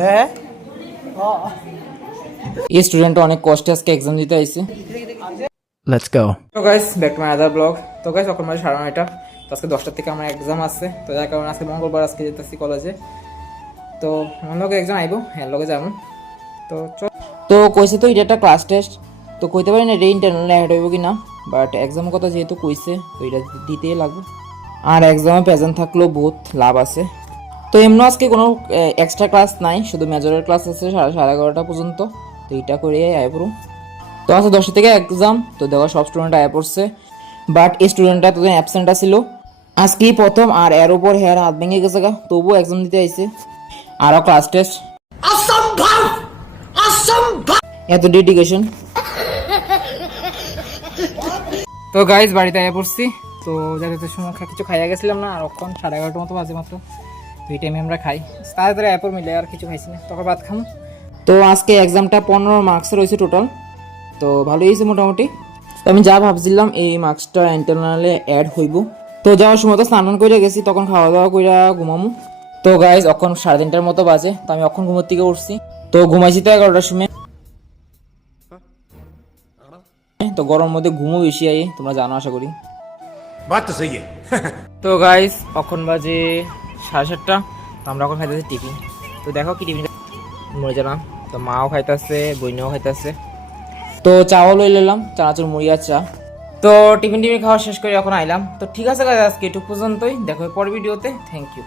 হ্যাঁ এই স্টুডেন্টটা অনেক কষ্টে আজকে এক্সাম দিতে আইছে। Let's go. তো guys back to my other blog. তো গাইস সকাল মাঝে 9:30 তো আজকে 10টার থেকে আমার এক্সাম আছে, তো যার কারণে আজকে মঙ্গলবার আজকে যেতেছি কলেজে। তো আমার লগে এক্সাম আইবো, হ্যাঁ লগে যাবো। তো তো কইছে তো এটা একটা ক্লাস টেস্ট, তো কইতে পারি না এটা ইন্টারনাল অ্যাড হইব কি না, বাট এক্সামের কথা যেহেতু কইছে তো এটা দিতেই লাগবে। আর এক্সামে প্রেজেন্ট থাকলেও বহুত লাভ আছে। তো এমনি আজকে কোনো এক্সট্রা ক্লাস নাই, শুধু মেজরের ক্লাস আছে 11:30 পর্যন্ত, তো এইটা করে আয় পড়ো। তো আছে 10টা থেকে এক্সাম, তো দেখো সব স্টুডেন্ট আয় পড়ছে, বাট এই স্টুডেন্টটা তো অ্যাবসেন্ট ছিল আজকেই প্রথম, আর এর উপর হেয়ার হাত ভেঙে গেছে গা, তবুও এক্সাম দিতে আইছে। আরও ক্লাস টেস্ট, এত ডেডিকেশন। তো গাইজ বাড়িতে আয় পড়ছি, তো যাতে সময় কিছু খাইয়া গেছিলাম না, আর এখন 11:30 মতো বাজে মাত্র, তো এই টাইমে আমরা খাই তাড়াতাড়ি অ্যাপর মিলে, আর কিছু খাইছি না, তখন ভাত খাম। তো আজকে এক্সামটা 15 মার্কসের রয়েছে টোটাল, তো ভালোই হয়েছে মোটামুটি। তো আমি যা ভাবছিলাম এই মার্কসটা ইন্টারনালে অ্যাড হইব। তো যাওয়ার সময় তো স্নান করে গেছি, তখন খাওয়া দাওয়া করে ঘুমামু। তো গাইজ এখন 3:30 মতো বাজে, তো আমি এখন ঘুমোর থেকে উঠছি, তো ঘুমাইছি তো 11টার সময়। তো গরম মধ্যে ঘুমও বেশি আই, তোমরা জানো আশা করি। बात तो सही है. তো গাইস এখন বাজে 7:30, তো আমরা এখন খাইতেছি টিফিন। তো দেখো কি টিফিন মরে জানা, তো মাও খাইতেছে, বইনাও খাইতেছে। তো চাও লই নিলাম, চানাচুর মুড়ি আর চা। তো টিফিন খাওয়া শেষ করে এখন আইলাম। তো ঠিক আছে গাইস, আজকে এটুকু পর্যন্তই, দেখো পরের ভিডিওতে। Thank you.